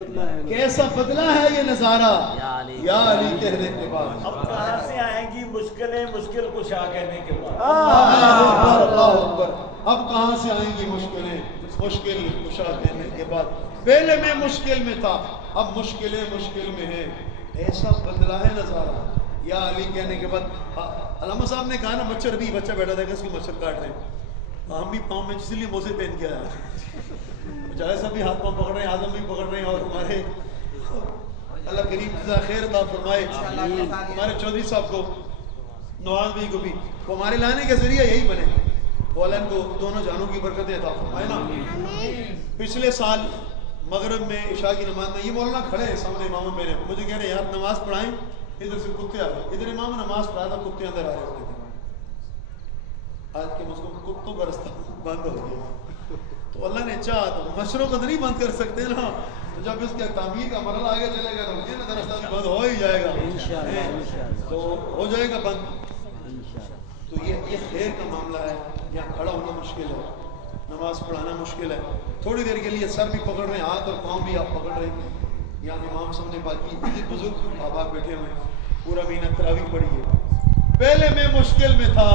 کیسا بدلا ہے یہ نظارہ یا علی کہنے کے بعد۔ اب کہاں سے آئیں گی مشکلیں مشکل کشا کہنے کے بعد؟ اللہ اکبر۔ اب کہاں سے آئیں گی مشکلیں مشکل کشا کہنے کے بعد؟ پہلے میں مشکل میں تھا، اب مشکلیں مشکل میں ہیں، ایسا بدلا ہے نظارہ یا علی کہنے کے بعد۔ علامہ صاحب نے کہا نا مچھر بھی بچہ بیٹھا تھا کہ اس کو مچھر کاٹ رہے ہیں، ہم بھی پاؤں میں اس لیے موزے پہن کے آیا، جائے سب بھی ہاتھ پاؤں پکڑ رہے ہیں، اعظم بھی پکڑ رہے ہیں، اور ہمارے اللہ کریم جزا خیر عطا فرمائے ہمارے چودھری صاحب کو، نواز بھائی کو بھی، وہ ہمارے لانے کے ذریعہ یہی بنے، وہ اللہ ان کو دونوں جانوں کی برکتیں عطا فرمائے نا۔ پچھلے سال مغرب میں عشاء کی نماز میں یہ مولانا کھڑے ہیں سامنے امام میرے، مجھے کہہ رہے ہیں یار نماز پڑھائیں، ادھر سے کتے آ گئے، ادھر امام نماز پڑھا تھا کتے اندر آ رہے ہوتے تھے۔ آج کے مسلم کتوں کا رستہ بند ہو گیا، تو اللہ نے چاہا تو مشروں کو تو نہیں بند کر سکتے نا، جب اس کے تعمیر کا مرحلہ آگے چلے گا تو یہ نہ رستہ بند ہو ہی جائے گا، تو ہو جائے گا بند۔ تو یہ خیر کا معاملہ ہے، یہاں کھڑا ہونا مشکل ہے، نماز پڑھانا مشکل ہے، تھوڑی دیر کے لیے سر بھی پکڑ رہے ہیں، ہاتھ اور پاؤں بھی آپ پکڑ رہے ہیں، یہاں امام صاحب نے باقی بزرگ آباد بیٹھے ہوئے پورا مہینہ تراویح پڑھی ہے۔ پہلے میں مشکل میں تھا،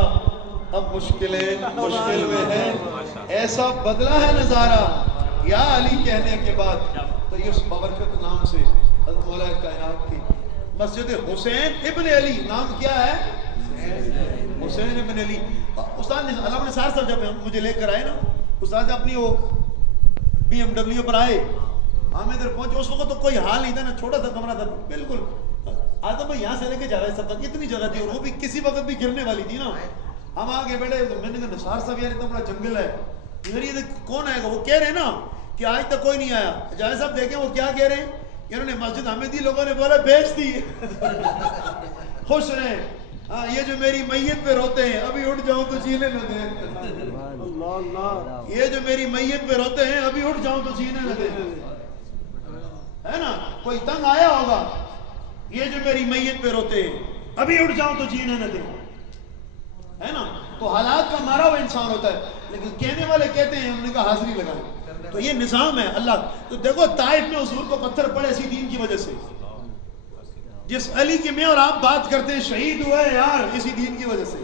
اب مشکلیں مشکل میں ہیں، ایسا بدلا ہے نظارہ یا علی کہنے کے بعد۔ تو یہ اس بابرکت نام سے حضرت مولا کائنات کی مسجد حسین ابن علی، نام کیا ہے؟ حسین ابن علی۔ استاد علامہ نثار صاحب جب مجھے لے کر آئے نا، استاد اپنی وہ بی ایم ڈبلیو پر آئے، ہم ادھر پہنچے، اس وقت تو کوئی حال نہیں تھا نا، چھوٹا سا کمرہ تھا بالکل، آدم بھائی یہاں سے لے کے جا رہے سب تک، اتنی جگہ تھی، اور وہ بھی کسی وقت بھی گرنے والی تھی نا۔ ہم آگے بیٹھے، میں نے کہا نثار صاحب یار اتنا بڑا جنگل ہے، یہ کون آئے گا؟ وہ کہہ رہے ہیں نا کہ آج تک کوئی نہیں آیا۔ جائے صاحب دیکھیں وہ کیا کہہ رہے ہیں، انہوں نے مسجد حمیدی لوگوں نے بولا بیچ دی، خوش رہیں، ہاں یہ جو میری میت پہ روتے ہیں ابھی اٹھ جاؤں تو جینے نہ دیں، یہ جو میری میت پہ روتے ہیں ابھی اٹھ جاؤں تو جینے نہ دیں، ہے نا؟ کوئی تنگ آیا ہوگا، یہ جو میری میت پہ روتے ہیں ابھی اٹھ جاؤں تو جینے نہ دیں، ہے نا؟ تو حالات کا مارا ہوا انسان ہوتا ہے، لیکن کہنے والے کہتے ہیں ہم نے کہا حاضری لگائیں، تو یہ نظام ہے اللہ۔ تو دیکھو طائف میں حضور کو پتھر پڑے اسی دین کی وجہ سے، جس علی کی میں اور آپ بات کرتے ہیں شہید ہوئے یار اسی دین کی وجہ سے،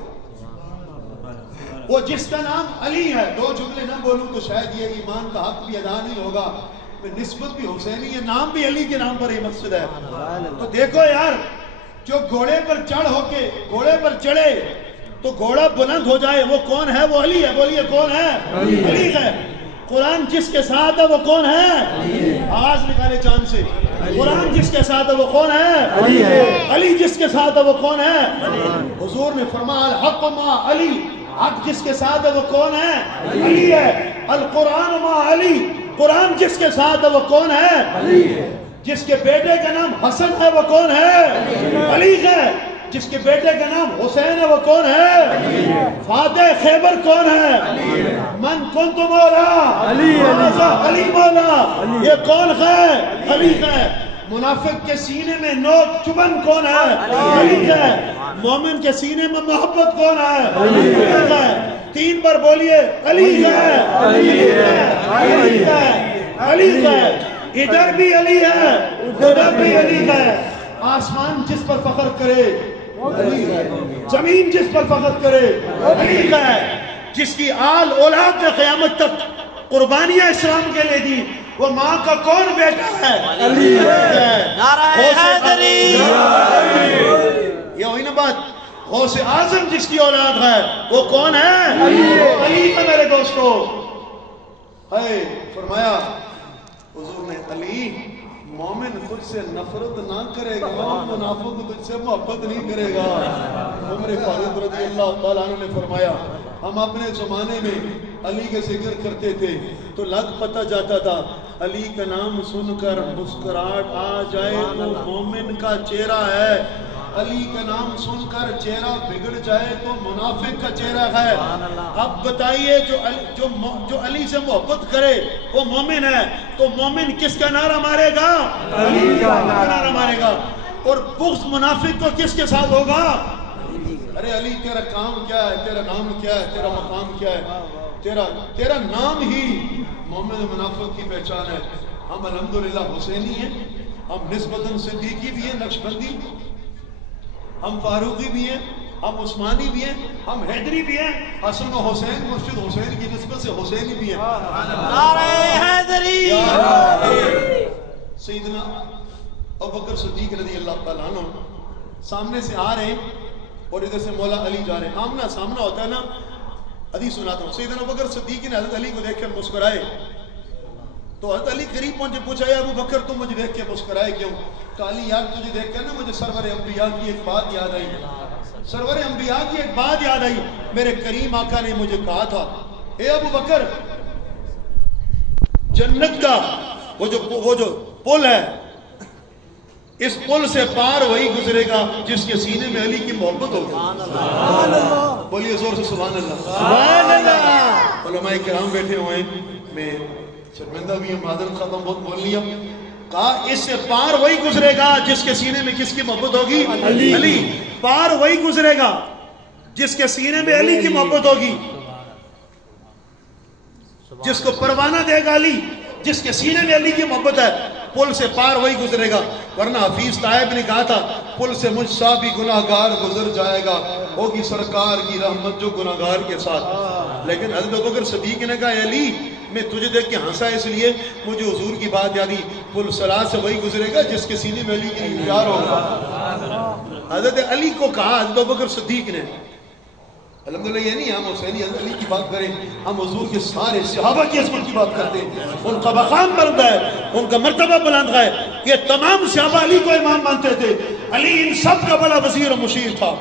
وہ جس کا نام علی ہے، دو جملے نہ بولوں تو شاید یہ ایمان کا حق بھی ادا نہیں ہوگا، نسبت بھی حسینی ہے، نام بھی علی کے نام پر یہ مسجد ہے۔ تو دیکھو یار، جو گھوڑے پر چڑھ ہو کے گھوڑے پر چڑھے تو گھوڑا بلند ہو جائے، وہ کون ہے؟ وہ علی ہے، بولیے کون ہے؟ علی ہے۔ قرآن جس کے ساتھ ہے وہ کون ہے؟ آواز نکالے چاند سے، قرآن جس کے ساتھ ہے وہ کون ہے؟ علی جس کے ساتھ ہے وہ کون ہے؟ حضور نے فرمایا الحق مع علی، حق جس کے ساتھ ہے وہ کون ہے؟ علی ہے۔ القرآن مع علی، قرآن جس کے ساتھ ہے وہ کون ہے؟ جس کے بیٹے کا نام حسن ہے وہ کون ہے؟ علی ہے۔ جس کے بیٹے کا نام حسین ہے وہ کون ہے؟ فاتح خیبر کون ہے؟ من کنت مولا علی مولا، یہ کون ہے؟ علی ہے۔ منافق کے سینے میں نوک چبن کون ہے؟ علی ہے۔ مومن کے سینے میں محبت کون ہے؟ علی ہے۔ تین بار بولیے علی ہے، علی ہے، علی ہے، علی ہے۔ ادھر بھی علی ہے، ادھر بھی علی ہے۔ آسمان جس پر فخر کرے علی ہے، زمین جس پر فخر کرے علی ہے۔ جس کی آل اولاد نے قیامت تک قربانیاں اسلام کے لئے دی، وہ ماں کا کون بیٹا ہے؟ علی ہے۔ نعرہ حیدری، یہ ہوئی نا بات، غوث اعظم جس کی اولاد ہے وہ کون ہے؟ علی ہے میرے دوستو۔ ہے فرمایا حضور نے علی، مومن خود سے نفرت نہ کرے گا، منافق تجھ سے محبت نہیں کرے گا۔ عمر فاروق رضی اللہ تعالیٰ عنہ نے فرمایا ہم اپنے زمانے میں علی کے ذکر کرتے تھے تو لگ پتہ جاتا تھا، علی کا نام سن کر مسکراہٹ آ جائے تو مومن کا چہرہ ہے، علی کا نام سن کر چہرہ بگڑ جائے تو منافق کا چہرہ ہے۔ اب بتائیے جو علی سے محبت کرے وہ مومن ہے، تو مومن کس کا نعرہ مارے گا؟ علی کا نعرہ مارے گا۔ اور بغض منافق کو کس کے ساتھ ہوگا؟ ارے علی تیرا کام کیا ہے، تیرا نام کیا ہے، تیرا مقام کیا ہے، تیرا نام ہی مومن منافق کی پہچان ہے۔ ہم الحمدللہ حسینی ہیں، ہم نسبتاً صدیقی بھی ہیں، نقشبندی، ہم فاروقی بھی ہیں، ہم عثمانی بھی ہیں، ہم حیدری بھی ہیں، حسن و حسین مسجد حسین کی نسبت سے حسینی بھی ہیں۔ نعرہ حیدری! سیدنا ابوبکر صدیق رضی اللہ تعالیٰ عنہ سامنے سے آ رہے ہیں اور ادھر سے مولا علی جا رہے ہیں، آمنا سامنا ہوتا ہے نا۔ حدیث سناتا ہوں، سیدنا ابوبکر صدیق نے حضرت علی کو دیکھ کر مسکرائے تو حضرت علی قریب پہنچے، پوچھا یا ابوبکر تم مجھے دیکھ کے مسکرائے کیوں؟ کہا علی یار تجھے دیکھ کر نا مجھے سرور انبیاء کی ایک بات یاد آئی، سرور انبیاء کی ایک بات یاد آئی، میرے کریم آقا نے مجھے کہا تھا اے ابوبکر جنت کا وہ جو پل ہے، اس پل سے پار وہی گزرے گا جس کے سینے میں علی کی محبت ہوگی۔ بولیے زور سے سبحان اللہ۔ سبحان اللہ! علماء کرام بیٹھے ہوئے ہیں، میں شرمندہ بھی ہوں، معذرت ختم بہت بول لیا۔ کہا اس سے پار وہی گزرے گا جس کے سینے میں کس کی محبت ہوگی؟ علی۔ پار وہی گزرے گا جس کے سینے میں علی کی محبت ہوگی، جس کو پروانہ دے گا علی، جس کے سینے میں علی کی محبت ہے، پل سے پار وہی گزرے گا۔ ورنہ حفیظ طائب نے کہا تھا پل سے مجھ سا بھی گناہگار گزر جائے گا، ہوگی سرکار کی رحمت جو گناہگار کے ساتھ۔ لیکن حضرت ابوبکر صدیق نے کہا علی میں تجھے دیکھ کے ہنسا اس لیے مجھے حضور کی بات یادی، پل صراط سے وہی گزرے گا جس کے سینے میں علی کی پیار ہوگا۔ حضرت علی کو کہا حضرت ابوبکر صدیق نے، الحمدللہ یہ نہیں ہم حسینی حضرت علی کی بات کریں، ہم حضور کے سارے صحابہ کی عظمت کی بات کرتے ہیں، ان کا مقام بلند ہے، ان کا مرتبہ بلند ہے، یہ تمام صحابہ علی کو امام مانتے تھے، علی ان سب کا بڑا وزیر و مشیر تھا۔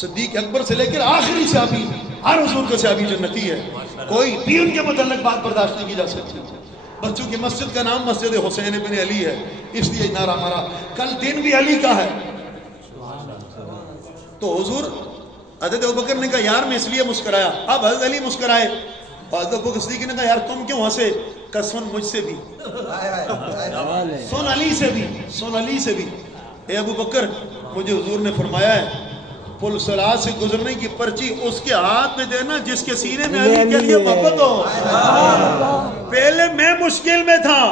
صدیق اکبر سے لے کر آخری صحابی، ہر حضور کا صحابی جنتی ہے، کوئی بھی ان کے متعلق بات برداشت نہیں کی جا سکتی۔ بچوں کی مسجد کا نام مسجد حسین بن علی ہے، اس لیے نعرہ مارا، کل دن بھی علی کا ہے۔ تو حضور حضرت ابوبکر نے کہا یار میں اس لیے مسکرایا، اب حضرت علی مسکرائے، اور حضرت ابوبکر صدیق نے کہا یار تم کیوں ہنسے؟ کہ سن مجھ سے بھی، سن علی سے بھی، سن علی سے بھی۔ اے ابوبکر مجھے حضور نے فرمایا ہے پل صراط سے گزرنے کی پرچی اس کے ہاتھ میں دینا جس کے سینے میں علی کے لیے محبت ہو۔ پہلے میں مشکل میں تھا،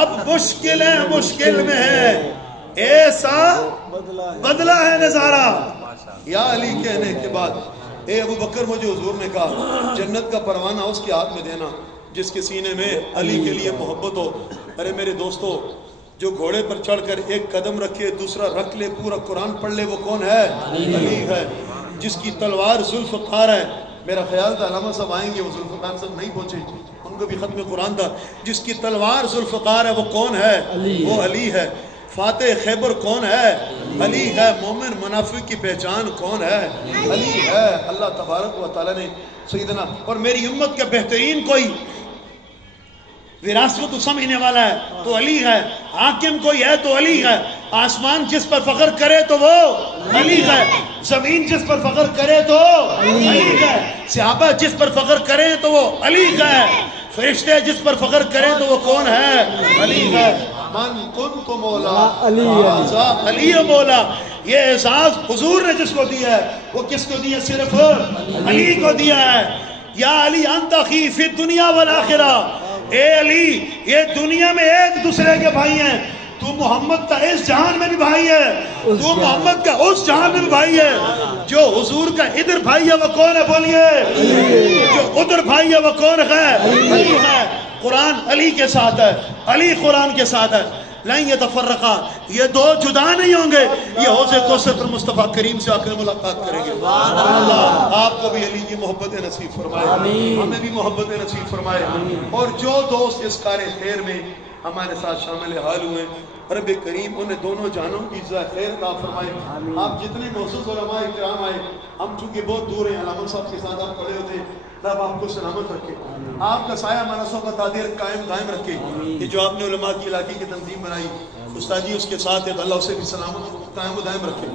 اب مشکل میں ہے، ایسا بدلا ہے نظارہ۔ یا علی کہنے کے بعد اے ابوبکر مجھے حضور نے کہا جنت کا پروانہ اس کے ہاتھ میں دینا جس کے سینے میں علی کے لیے محبت ہو۔ ارے میرے دوستو، جو گھوڑے پر چڑھ کر ایک قدم رکھے دوسرا رکھ لے پورا قرآن پڑھ لے وہ کون ہے؟ علی ہے۔ جس کی تلوار ذوالفقار ہے، میرا خیال تھا علامہ صاحب آئیں گے، وہ ذوالفقار صاحب نہیں پہنچے، ان کو بھی ختم قرآن تھا۔ جس کی تلوار ذوالفقار ہے وہ کون ہے؟ وہ علی ہے۔ فاتح خیبر کون ہے؟ علی ہے۔ مومن منافق کی پہچان کون ہے؟ علی ہے۔ اللہ تبارک و تعالی نے سیدنا، اور میری امت کا بہترین کوئی وراثت سمجھنے والا ہے تو علی ہے، حاکم کوئی ہے تو علی ہے، آسمان جس پر فخر کرے تو وہ علی ہے، زمین جس پر فخر کرے تو علی ہے، صحابہ جس پر فخر کریں تو وہ علی ہے، فرشتے جس پر فخر کریں تو وہ کون ہے؟ علی ہے۔ من کنت مولا علی مولا، یہ احساس حضور نے جس کو دیا ہے وہ کس کو دیا؟ صرف علی کو دیا ہے۔ یا علی انت اخی فی الدنیا والآخرہ، اے علی یہ دنیا میں ایک دوسرے کے بھائی ہیں، تو محمد کا اس جہان میں بھی بھائی ہے، تو محمد کا اس جہان میں بھی بھائی ہے۔ جو حضور کا ادھر بھائی ہے وہ کون ہے؟ بولیے۔ جو ادھر بھائی ہے وہ کون ہے؟ علی ہے۔ قرآن علی کے ساتھ ہے، علی قرآن کے ساتھ ہے۔ لن یتفرقا، یہ دو جدا نہیں ہوں گے، یہ حوض کوثر پر مصطفیٰ کریم سے آ کر ملاقات کریں گے۔ اللہ آپ کو بھی علی کی محبت نصیب فرمائے، ہمیں بھی محبت نصیب فرمائے، اور جو دوست اس کار خیر میں ہمارے ساتھ شامل حال ہوئے رب کریم انہیں دونوں جہانوں کی جزا خیر عطا فرمائے۔ آپ جتنے معزز علماء کرام آئے، ہم چونکہ بہت دور ہیں، علامہ صاحب کے ساتھ آپ کھڑے ہوتے ہیں، رب آپ کو سلامت رکھے، آپ کا سایہ منصوں کا تعدیر قائم رکھے۔ یہ جو آپ نے علماء کی علاقے کی تنظیم بنائی، استاد جی اس کے ساتھ ہے، اللہ اسے بھی سلامت قائم و دائم رکھے۔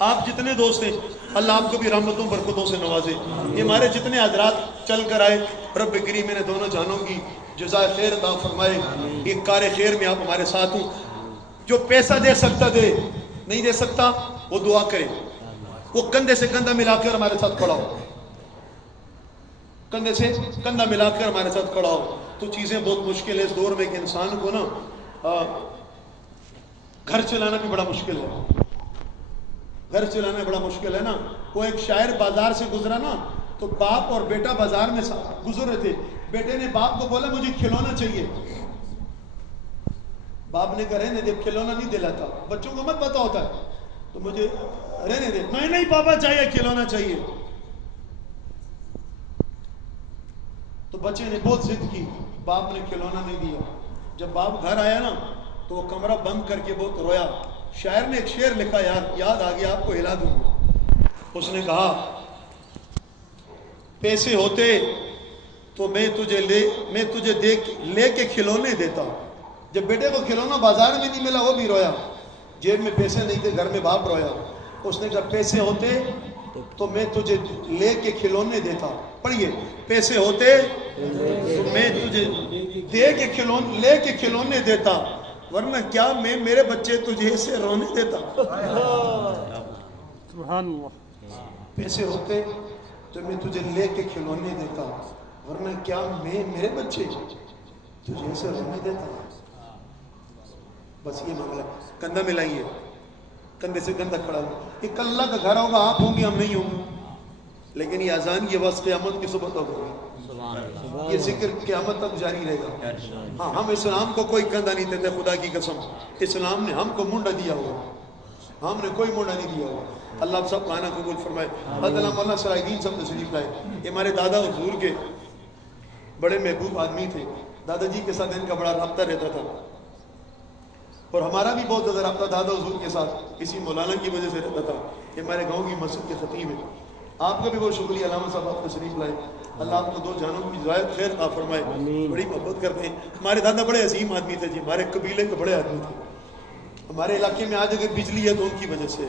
آپ جتنے دوست ہیں اللہ آپ کو بھی رحمتوں برکتوں سے نوازے۔ یہ ہمارے جتنے حضرات چل کر آئے، رب کریم انہیں دونوں جہانوں کی جزائے خیر عطا فرمائے۔ ایک کار خیر میں آپ ہمارے ساتھ ہوں، جو پیسہ دے سکتا دے، نہیں دے سکتا وہ دعا کرے، وہ کندھے سے کندھا ملا کر ہمارے ساتھ کھڑا ہو، کندھے سے کندھا ملا کر ہمارے ساتھ کھڑا ہو۔ تو چیزیں بہت مشکل ہے اس دور میں کہ انسان کو نا گھر چلانا بھی بڑا مشکل ہے. گھر چلانا بڑا مشکل ہے نا. وہ ایک شاعر بازار سے گزرا نا, تو باپ اور بیٹا بازار میں گزر رہے تھے. بیٹے نے باپ کو بولا مجھے کھلونا چاہیے. باپ نے کہا رہنے دے, کھلونا نہیں دلاتا. بچوں کو مت پتا ہوتا ہے, تو مجھے رہنے دے. نہیں پاپا چاہیے, کھلونا چاہیے. تو بچے نے بہت ضد کی, باپ نے کھلونا نہیں دیا. جب باپ گھر آیا نا تو وہ کمرہ بند کر کے بہت رویا. شاعر نے ایک شعر لکھا, یاد آ گیا آپ کو ہلا دوں. اس نے کہا پیسے ہوتے تو میں تجھے لے کے کھلونے دیتا. جب بیٹے کو کھلونا بازار میں نہیں ملا وہ بھی رویا, جیب میں پیسے نہیں تھے گھر میں باپ رویا. اس نے کہا پیسے ہوتے تو میں تجھے لے کے کھلونے دیتا. پڑھیے, پیسے ہوتے تو میں تجھے لے کے کھلونے دیتا, ورنہ کیا میں میرے بچے تجھے سے رونے دیتا. سبحان اللہ. پیسے ہوتے تو میں تجھے لے کے کھلونے دیتا, ورنہ کیا میں میرے بچے تجھے سے رونے دیتا. بس یہ معاملہ. کندھا ملائیے, کندھے سے کندھا کھڑا ہو. یہ اللہ کا گھر ہوگا, آپ ہوں گے ہم نہیں ہوں گے, لیکن یہ اذان کی آواز قیامت کی صبح تک ہوگی. یہ ذکر قیامت تک جاری رہے گا. ہاں, ہم اسلام کو کوئی کندھا نہیں دیتے, خدا کی قسم. اسلام نے ہم کو منڈا دیا ہوا, ہم نے کوئی منڈا نہیں دیا ہوا. اللہ آپ سب کھانا قبول فرمائے. حضرت مولانا صلاح الدین صاحب تشریف لائے. یہ ہمارے دادا حضور کے بڑے محبوب آدمی تھے. دادا جی کے ساتھ ان کا بڑا رابطہ رہتا تھا, اور ہمارا بھی بہت زیادہ رابطہ دادا حضور کے ساتھ اسی مولانا کی وجہ سے رہتا تھا. یہ ہمارے گاؤں کی مسجد کے خطیب ہیں. آپ کا بھی بہت شکریہ علامہ صاحب, آپ تشریف لائے. اللہ آپ کو دو جانوں کی زائد خیر عطا فرمائے. بڑی محبت کرتے ہیں. ہمارے دادا بڑے عظیم آدمی تھے جی, ہمارے قبیلے کے بڑے آدمی تھے. ہمارے علاقے میں آج اگر بجلی ہے تو ان کی وجہ سے,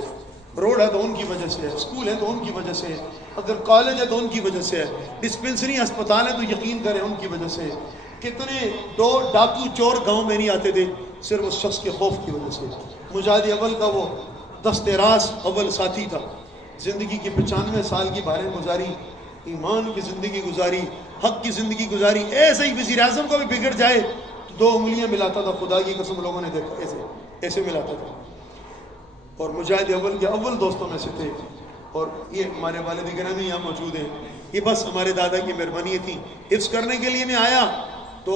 روڈ ہے تو ان کی وجہ سے ہے, اسکول ہے تو ان کی وجہ سے ہے, اگر کالج ہے تو ان کی وجہ سے ہے, ڈسپنسری ہسپتال ہے تو یقین کریں ان کی وجہ سے. کتنے ڈاکو چور گاؤں میں نہیں آتے تھے صرف اس شخص کے خوف کی وجہ سے. مجاہد اول کا وہ دست راست اول ساتھی تھا. زندگی کی 95 سال کی باریں گزاری, ایمان کی زندگی گزاری, حق کی زندگی گزاری. ایسے ہی وزیر اعظم کو بھی بگڑ جائے تو 2 انگلیاں ملاتا تھا. خدا کی قسم لوگوں نے دیکھا ایسے ملاتا تھا. اور مجاہد اول کے اول دوستوں میں سے تھے. اور یہ ہمارے والد گرامی یہاں موجود ہیں. یہ بس ہمارے دادا کی مہربانی تھی. حفظ کرنے کے لیے میں آیا تو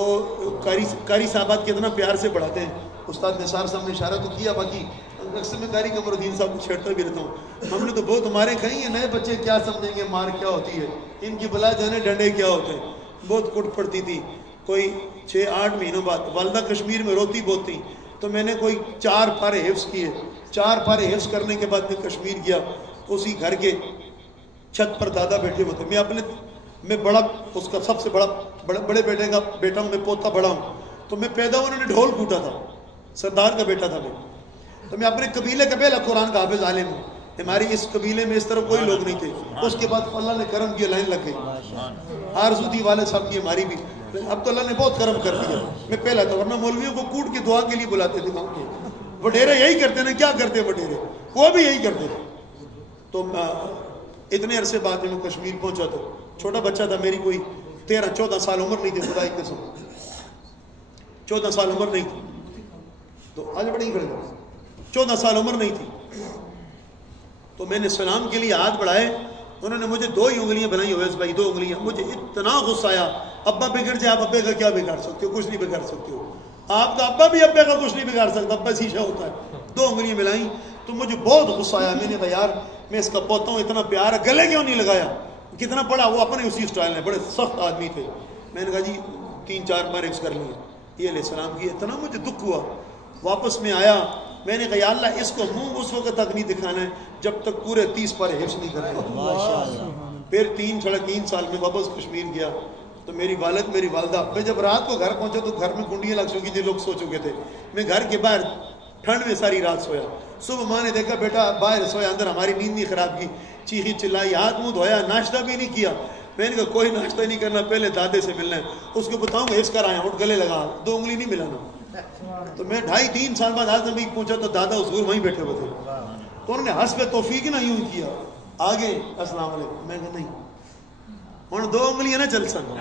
قاری صاحبات کتنا پیار سے پڑھاتے ہیں. استاد نثار صاحب نے اشارہ تو کیا, باقی اکثر میں قاری قمر الدین صاحب کو چھیڑتا بھی رہتا ہوں. ہم نے تو بہت ہمارے کہیں نئے بچے کیا سمجھیں گے مار کیا ہوتی ہے, ان کی بلا جانے ڈنڈے کیا ہوتے ہیں. بہت کٹ پڑتی تھی. کوئی 6-8 مہینوں بعد والدہ کشمیر میں روتی بہت تھی, تو میں نے کوئی 4 پارے حفظ کیے. 4 پارے حفظ کرنے کے بعد میں کشمیر گیا. اسی گھر کے چھت پر دادا بیٹھے ہوتے. میں بڑا اس کا سب سے بڑے بیٹے کا بیٹا ہوں, میں پوتا بڑا ہوں. تو میں پیدا ہوں, انہوں نے ڈھول پھوٹا تھا, سردار کا بیٹا تھا میں. تو میں اپنے قبیلے کا پہلا قرآن کا حافظ عالم ہوں. ہماری اس قبیلے میں اس طرح کوئی لوگ نہیں تھے. اس کے بعد اللہ نے کرم کی لائن لگ گئی. آرزو تھی والد صاحب کی, ہماری بھی. اب تو اللہ نے بہت کرم کر دیا. میں پہلا تھا, ورنہ مولویوں کو کوٹ کے دعا کے لیے بلاتے تھے. گاؤں کے وڈیرے یہی کرتے نا, کیا کرتے وڈیرے, وہ بھی یہی کرتے تھے. تو اتنے عرصے بعد میں کشمیر پہنچا تو چھوٹا بچہ تھا, میری کوئی 13-14 سال عمر نہیں تھی. خدا کی قسم 14 سال عمر نہیں تھی. تو آج بڑی کھڑے 14 سال عمر نہیں تھی. تو میں نے سلام کے لیے ہاتھ بڑھائے, انہوں نے مجھے 2 ہی انگلیاں بنائی. اویس بھائی 2 انگلیاں. مجھے اتنا غصہ آیا. ابا بگڑ جائے, آپ ابے کا کیا بگاڑ سکتے ہو؟ کچھ نہیں بگاڑ سکتے ہو. آپ کا ابا بھی ابے کا کچھ نہیں بگاڑ سکتا, ابا شیشہ ہوتا ہے. 2 انگلیاں ملائیں تو مجھے بہت غصہ آیا. میں نے کہا یار میں اس کا پوتا ہوں, اتنا پیار ہے, گلے کیوں نہیں لگایا؟ کتنا پڑھا, وہ اپنے اسی اسٹائل میں, بڑے سخت آدمی تھے. میں نے کہا جی 3-4 بار حفظ کر لیے. یہ علیہ السلام کی. اتنا مجھے دکھ ہوا. واپس میں آیا, میں نے کہا یا اللہ اس کو منہ اس وقت تک نہیں دکھانا ہے جب تک پورے 30 پارے حفظ نہیں کرتے. پھر 3-3.5 سال میں واپس کشمیر گیا تو میری والد میری والدہ, میں جب رات کو گھر پہنچا تو گھر میں کنڈیاں لگ چکی تھی. لوگ سو چکے تھے. میں گھر کے باہر ٹھنڈ میں ساری رات سویا. صبح ماں نے دیکھا بیٹا باہر سویا, اندر ہماری نیند نہیں خراب کی. چیخی چلائی, ہاتھ منہ دھویا, ناشتہ بھی نہیں کیا. میں نے کہا کوئی ناشتہ نہیں کرنا, پہلے دادے سے ملنا ہے. اس کو بتاؤں گا حفظ کر آیا, اٹھ گلے لگا, 2 انگلی نہیں ملانا. تو میں 2.5-3 سال بعد آج نبی پہنچا تو دادا حضور وہیں بیٹھے ہوئے تھے. تو انہوں نے ہنس پہ توفیق نہ یوں کیا, آگے السلام علیکم. میں کہا نہیں, ہوں 2 انگلیاں نہ چل سن.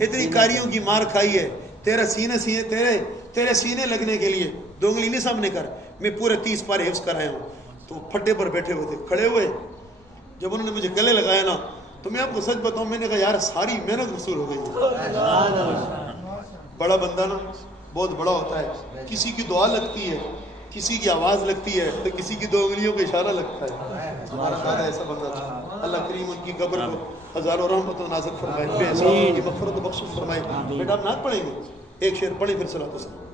اتنی کاریوں کی مار کھائی ہے، تیرے سینے لگنے کے لیے 2 انگلی نہیں سامنے کر، میں پورے 30 پارے حفظ کرایا ہوں. تو پھٹے پر بیٹھے ہوئے تھے، کھڑے ہوئے، جب انہوں نے مجھے گلے لگایا نا تو میں آپ کو سچ بتاؤں، میں نے کہا یار ساری محنت وصول ہو گئی. بڑا بندہ نا بہت بڑا ہوتا ہے، کسی کی دعا لگتی ہے، کسی کی آواز لگتی ہے، تو کسی کی 2 انگلیوں کا اشارہ لگتا ہے. ہمارا دادا ایسا بندہ تھا. اللہ کریم ان کی قبر کو ہزاروں رحمت و نازل فرمائے، بے حساب ان کی مغفرت و بخشش فرمائے. بیٹا آپ نعت پڑھیں گے؟ ایک شعر پڑھیں پھر صلاۃ و سلام.